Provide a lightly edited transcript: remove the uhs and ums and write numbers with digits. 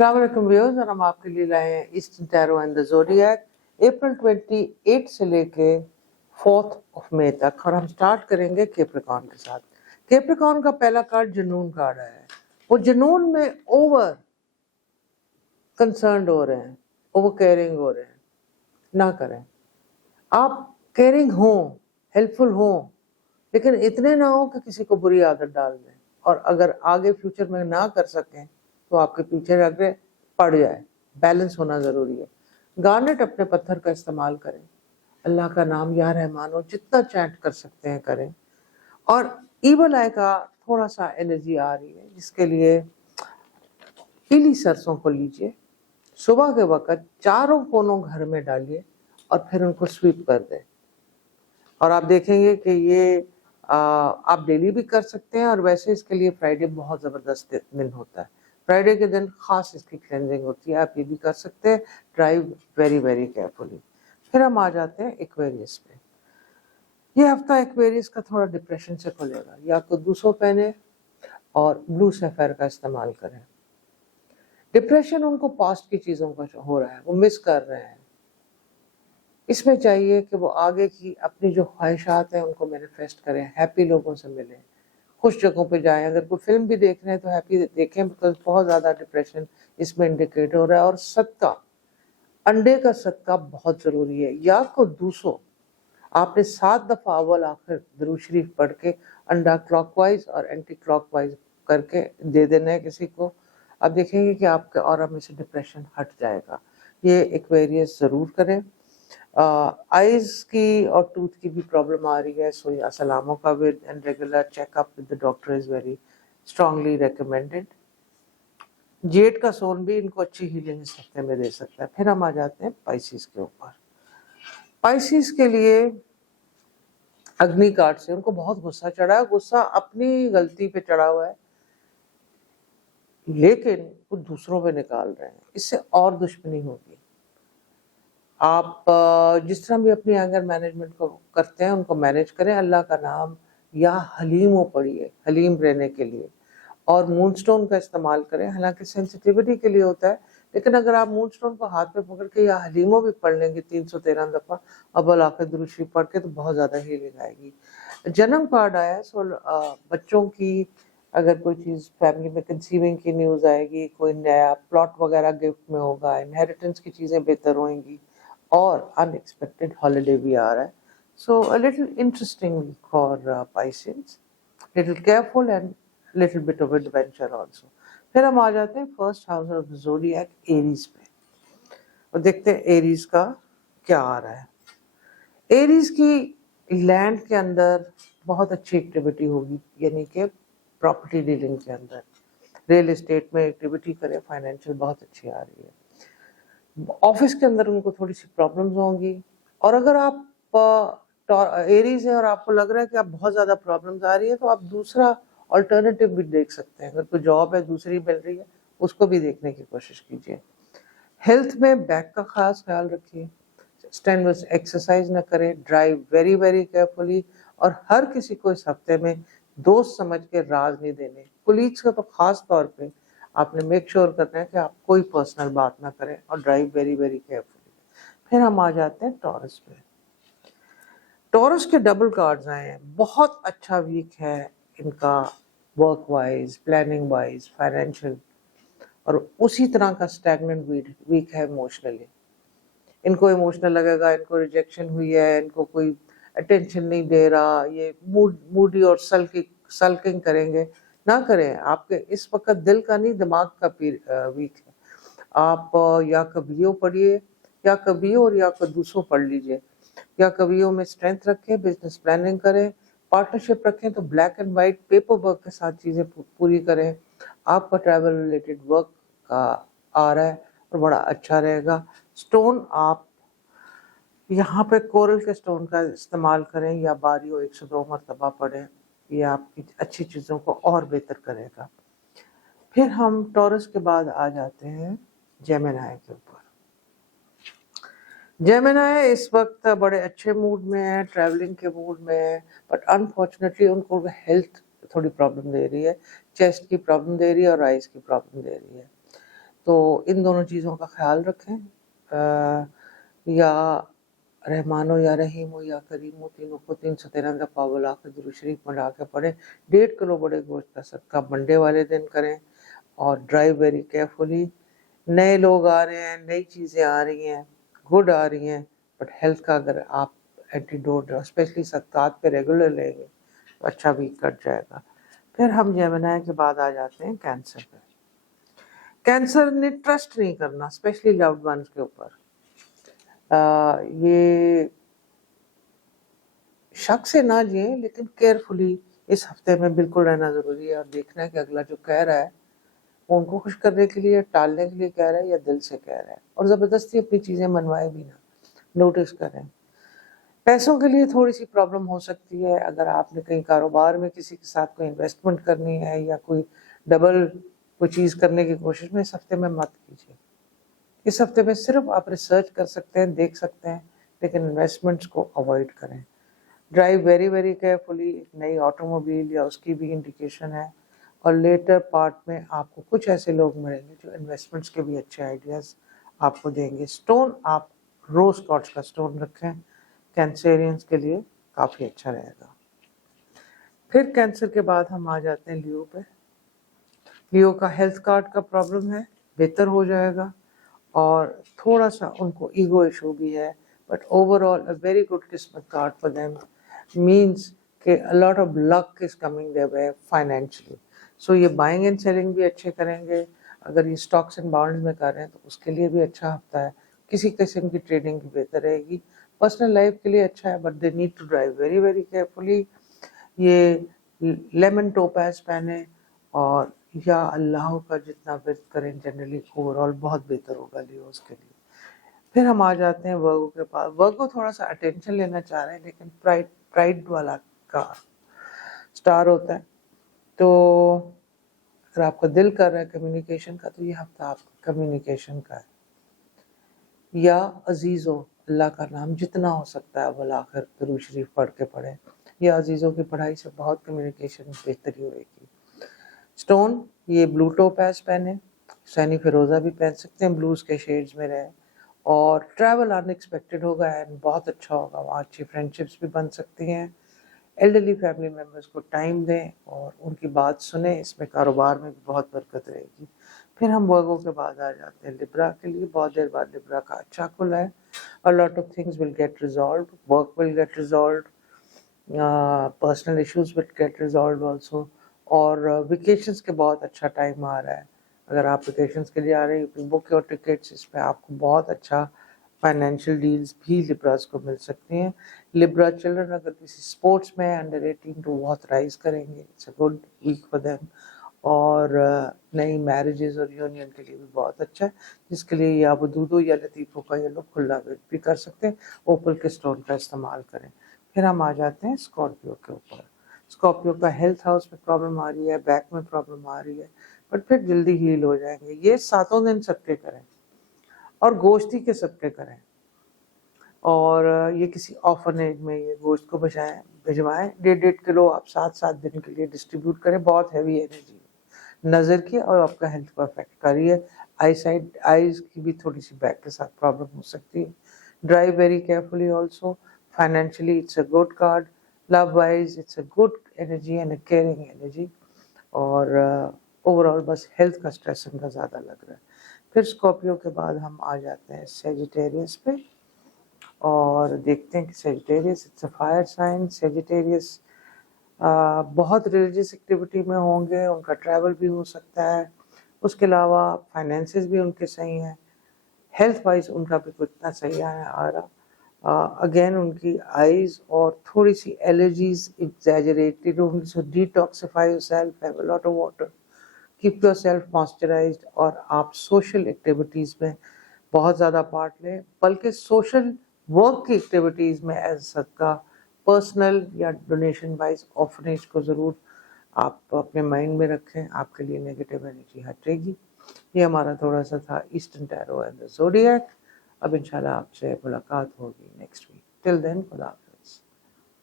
अस्सलाम वालेकुम व्यूअर्स, और हम आपके लिए लाए हैं eastern tarot and the zodiac April 28 से लेके 4 मई तक। और हम स्टार्ट करेंगे कैप्रिकॉर्न के साथ। कैप्रिकॉर्न का पहला कार्ड जुनून कार्ड है। वो जुनून में ओवर कंसर्न्ड हो रहे हैं, ओवर केयरिंग हो रहे हैं। ना करें, आप केयरिंग हो, हेल्पफुल हो, लेकिन इतने ना हो कि किसी को बुरी आदत डाल दें। और अगर आगे फ्यूचर में ना कर सकें तो आपके पीछे आगे पड़ जाए। बैलेंस होना ज़रूरी है। गार्नेट अपने पत्थर का इस्तेमाल करें, अल्लाह का नाम या रहमान हो, जितना चैंट कर सकते हैं करें। और ईवल आई का थोड़ा सा एनर्जी आ रही है, जिसके लिए पीली सरसों को लीजिए, सुबह के वक्त चारों कोनों घर में डालिए और फिर उनको स्वीप कर दें। और आप देखेंगे कि ये आप डेली भी कर सकते हैं। और वैसे इसके लिए फ्राइडे बहुत ज़बरदस्त दिन होता है। फ्राइडे के दिन खास इसकी क्लेंजिंग होती है, आप ये भी कर सकते हैं। Drive very very carefully. फिर हम आ जाते हैं एक्वेरियस पे। ये हफ्ता एक्वेरियस का थोड़ा डिप्रेशन से खुलेगा। या तो 200 पहने और ब्लू सैफायर का इस्तेमाल करें। डिप्रेशन उनको पास्ट की चीज़ों का हो रहा है, वो मिस कर रहे हैं। इसमें चाहिए कि वो आगे की अपनी जो ख्वाहिशात हैं उनको मैनिफेस्ट करें, हैप्पी लोगों से मिलें, खुश जगहों पे जाएं। अगर कोई फिल्म भी देख रहे हैं तो हैप्पी देखें, बिकॉज बहुत ज़्यादा डिप्रेशन इसमें इंडिकेट हो रहा है। और सदका, अंडे का सदका बहुत ज़रूरी है। या को 200 आपने 7 दफ़ा अव्वल आखिर दुरूद शरीफ पढ़ के अंडा क्लॉकवाइज और एंटी क्लॉकवाइज करके दे देना है किसी को। आप देखेंगे कि आपके ऑरा में से डिप्रेशन हट जाएगा। ये एक्वेरियस ज़रूर करें। आइज़ की और टूथ की भी प्रॉब्लम आ रही है, सो सलामों का with and regular checkup with the doctor is very strongly recommended. Z का सोन भी इनको अच्छी हीलिंग इस हफ्ते में दे सकता है। फिर हम आ जाते हैं पाइसिस के ऊपर। पाइसिस के लिए अग्नि कार्ड से उनको बहुत गुस्सा चढ़ा है। गुस्सा अपनी गलती पे चढ़ा हुआ है, लेकिन वो दूसरों पे निकाल रहे हैं। इससे और दुश्मनी होगी। आप जिस तरह भी अपनी एंगर मैनेजमेंट को करते हैं उनको मैनेज करें। अल्लाह का नाम या हलीमो पढ़िए, हलीम रहने के लिए। और मूनस्टोन का इस्तेमाल करें। हालांकि सेंसिटिविटी के लिए होता है, लेकिन अगर आप मूनस्टोन को हाथ में पकड़ के या हलीमो भी पढ़ लेंगे 313 दफ़ा अव्वल आखिर दुरूद शरीफ पढ़ के, तो बहुत ज़्यादा हीलिंग आएगी। जन्म कार्ड आया है, सो बच्चों की अगर कोई चीज़ फैमिली में कंसीविंग की न्यूज़ आएगी, कोई नया प्लॉट वगैरह गिफ्ट में होगा, इनहेरिटेंस की चीज़ें बेहतर होंगी, और अनएक्सपेक्टेड हॉलीडे भी आ रहा है। So a little interesting week for Pisces, little careful and little bit of adventure also. फिर हम आ जाते हैं first house of zodiac Aries पे, और देखते हैं एरीज का क्या आ रहा है। एरीज की लैंड के अंदर बहुत अच्छी एक्टिविटी होगी, यानी कि प्रॉपर्टी डीलिंग के अंदर रियल एस्टेट में एक्टिविटी करें। फाइनेंशियल बहुत अच्छी आ रही है। ऑफिस के अंदर उनको थोड़ी सी प्रॉब्लम्स होंगी। और अगर आप एरीज है और आपको लग रहा है कि आप बहुत ज़्यादा प्रॉब्लम्स आ रही है, तो आप दूसरा अल्टरनेटिव भी देख सकते हैं। अगर कोई जॉब है दूसरी मिल रही है, उसको भी देखने की कोशिश कीजिए। हेल्थ में बैक का खास ख्याल रखिए। स्ट्रेनवस एक्सरसाइज न करें। Drive very very carefully. और हर किसी को इस हफ्ते में दोस्त समझ के राज नहीं देने। कोलीग्स का तो खास तौर पे आपने मेक श्योर करना है कि आप कोई पर्सनल बात ना करें। और ड्राइव वेरी वेरी केयरफुली। फिर हम आ जाते हैं टॉरस पे। टॉरस के डबल कार्ड्स आए हैं। बहुत अच्छा वीक है इनका, work wise, planning wise, financial, और उसी तरह का स्टैग्नेंट वीक है इमोशनली। इनको इमोशनल लगेगा, इनको रिजेक्शन हुई है, इनको कोई अटेंशन नहीं दे रहा, ये मूडी और सल्किंग करेंगे। ना करें। आपके इस वक्त दिल का नहीं, दिमाग का वीक है। आप या कवियों पढ़िए, या कवियों और या दूसरों पढ़ लीजिए। या कवियों में स्ट्रेंथ रखें, बिजनेस प्लानिंग करें, पार्टनरशिप रखें तो black and white paper work के साथ चीज़ें पूरी करें। आपका ट्रैवल रिलेटेड वर्क का आ रहा है और बड़ा अच्छा रहेगा। स्टोन आप यहाँ पे कोरल के स्टोन का इस्तेमाल करें, या बारियों 102 मरतबा पढ़ें। ये आपकी अच्छी चीज़ों को और बेहतर करेगा। फिर हम टॉरस के बाद आ जाते हैं जेमिनी के ऊपर। जेमिनी इस वक्त बड़े अच्छे मूड में है, ट्रैवलिंग के मूड में है, बट अनफॉर्चुनेटली उनको हेल्थ थोड़ी प्रॉब्लम दे रही है। चेस्ट की प्रॉब्लम दे रही है और आइज़ की प्रॉब्लम दे रही है। تو ان دونوں چیزوں کا خیال رکھیں. یا رحمان ہو یا رحیم ہو یا کریم ہو، تینوں کو 313 دفعہ بلا کے درود شریف ملا کے پڑھیں. 1.5 کلو بڑے گوشت کا صدقہ منڈے والے دن کریں. اور ڈرائیو ویری کیئرفلی. نئے لوگ آ رہے ہیں، نئی چیزیں آ رہی ہیں، گڈ آ رہی ہیں، بٹ ہیلتھ کا اگر آپ اینٹیڈوٹ اسپیشلی صدقات پہ ریگولر لیں گے تو اچھا بھی کٹ جائے گا. پھر ہم جیمنائی کے بعد آ جاتے ہیں کینسر پہ. کینسر نے ٹرسٹ نہیں کرنا اسپیشلی لوڈ ونس کے اوپر. یہ شک سے نہ جئیں لیکن کیئرفلی اس ہفتے میں بالکل رہنا ضروری ہے اور دیکھنا ہے کہ اگلا جو کہہ رہا ہے وہ ان کو خوش کرنے کے لیے ٹالنے کے لیے کہہ رہا ہے یا دل سے کہہ رہا ہے. اور زبردستی اپنی چیزیں منوائے بھی نہ، نوٹس کریں. پیسوں کے لیے تھوڑی سی پرابلم ہو سکتی ہے. اگر آپ نے کہیں کاروبار میں کسی کے ساتھ کوئی انویسٹمنٹ کرنی ہے یا کوئی ڈبل کوئی چیز کرنے کی کوشش میں اس ہفتے میں مت کیجیے. اس ہفتے میں صرف آپ ریسرچ کر سکتے ہیں، دیکھ سکتے ہیں، لیکن انویسٹمنٹس کو اوائڈ کریں. Drive very very carefully. نئی آٹو موبائل یا اس کی بھی انڈیکیشن ہے. اور لیٹر پارٹ میں آپ کو کچھ ایسے لوگ ملیں گے جو انویسٹمنٹس کے بھی اچھے آئیڈیاز آپ کو دیں گے. سٹون آپ روز کوارٹز کا سٹون رکھیں، کینسرینس کے لیے کافی اچھا رہے گا. پھر کینسر کے بعد ہم آ جاتے ہیں لیو پہ. لیو کا ہیلتھ کارڈ کا پرابلم ہے، بہتر ہو جائے گا. اور تھوڑا سا ان کو ایگو ایشو بھی ہے، but over all a very good قسمت کارڈ فار دیم مینس کہ a lot of luck is coming their way financially. سو یہ بائنگ اینڈ سیلنگ بھی اچھے کریں گے. اگر یہ اسٹاکس اینڈ بانڈز میں کر رہے ہیں تو اس کے لیے بھی اچھا ہفتہ ہے. کسی قسم کی ٹریڈنگ بھی بہتر رہے گی. پرسنل لائف کے لیے اچھا ہے but they need to drive very very carefully. یہ لیمن ٹوپیز پہنیں اور یا اللہ کا جتنا ورد کریں جنرلی اوور آل بہت بہتر ہوگا لیوز کے لیے. پھر ہم آ جاتے ہیں ورگو کے پاس. ورگو تھوڑا سا اٹینشن لینا چاہ رہے ہیں لیکن پرائڈ والا کا سٹار ہوتا ہے. تو اگر آپ کا دل کر رہا ہے کمیونیکیشن کا تو یہ ہفتہ آپ کا کمیونیکیشن کا ہے. یا عزیزوں اللہ کا نام جتنا ہو سکتا ہے بالآخر درود شریف پڑھ کے پڑھیں. یا عزیزوں کی پڑھائی سے بہت کمیونیکیشن بہتری ہوئے گی. سٹون یہ بلو ٹوپیز پہنیں. حسینی فیروزہ بھی پہن سکتے ہیں، بلوز کے شیڈز میں رہیں. اور ٹریول ان ایکسپیکٹڈ ہوگا اینڈ بہت اچھا ہوگا. وہاں اچھی فرینڈشپس بھی بن سکتی ہیں. ایلڈرلی فیملی ممبرس کو ٹائم دیں اور ان کی بات سنیں. اس میں کاروبار میں بھی بہت برکت رہے گی. پھر ہم ورگو کے بعد آ جاتے ہیں لبرا کے لیے. بہت دیر بعد لبرا کا اچھا کھلا ہے. A lot of things will get resolved. Work will get resolved. Personal issues will get resolved also. اور ویکیشنز کے بہت اچھا ٹائم آ رہا ہے. اگر آپ ویکیشنز کے لیے آ رہے ہیں بک یور ٹکٹس. اس پہ آپ کو بہت اچھا فائنینشیل ڈیلز بھی لبراز کو مل سکتی ہیں. لبرا چلڈرن اگر کسی اسپورٹس میں انڈر 18 تو وہ آتھرائز کریں گے. It's a good week for them. اور نئی میرجز اور یونین کے لیے بھی بہت اچھا ہے، جس کے لیے یا ودودو یا لطیفوں کا یہ لوگ کھلا بھی کر سکتے ہیں. اوپل کے سٹون کا استعمال کریں. پھر ہم آ جاتے ہیں اسکارپیو کے اوپر. اسکارپیو کا ہیلتھ ہاؤس میں پرابلم آ رہی ہے، بیک میں پرابلم آ رہی ہے، بٹ پھر جلدی ہیل ہو جائیں گے. یہ 7 دن صدقے کریں اور گوشتی کے صدقے کریں. اور یہ کسی آرفنیج میں یہ گوشت کو بھجوائیں. 1.5 کلو آپ 7 دن کے لیے ڈسٹریبیوٹ کریں. بہت ہیوی انرجی نظر کی اور آپ کا ہیلتھ کو افیکٹ کر رہی ہے. آئیز کی بھی تھوڑی سی بیک کے ساتھ پرابلم ہو سکتی ہے. Drive very carefully also. Financially it's a good card. Love wise it's a good energy and a caring energy. اور اوور آل بس ہیلتھ کا اسٹریس ان کا زیادہ لگ رہا ہے. پھر اسکارپیو کے بعد ہم آ جاتے ہیں سیجیٹیریس پہ اور دیکھتے ہیں کہ Sagittarius it's a fire sign. Sagittarius بہت ریلیجیس ایکٹیویٹی میں ہوں گے. ان کا ٹریول بھی ہو سکتا ہے. اس کے علاوہ فائنینسز بھی ان کے صحیح ہیں. ہیلتھ وائز ان کا بھی کچھ اتنا صحیح آ رہا. اگین ان کی آئیز اور تھوڑی سی الرجیز ایگزیجریٹڈ ہوں گی. So detoxify yourself, have a lot of water, keep yourself moisturised. اور آپ سوشل ایکٹیویٹیز میں بہت زیادہ پارٹ لیں، بلکہ سوشل ورک کی ایکٹیویٹیز میں ایز صدقہ پرسنل یا ڈونیشن وائز آرفنیج کو ضرور آپ اپنے مائنڈ میں رکھیں. آپ کے لیے نیگیٹو انرجی ہٹے گی. یہ ہمارا تھوڑا سا تھا ایسٹرن ٹیرو اینڈ دی زوڈیاک. اب انشاءاللہ آپ سے ملاقات ہوگی نیکسٹ ویک. ٹل دین خدا حافظ.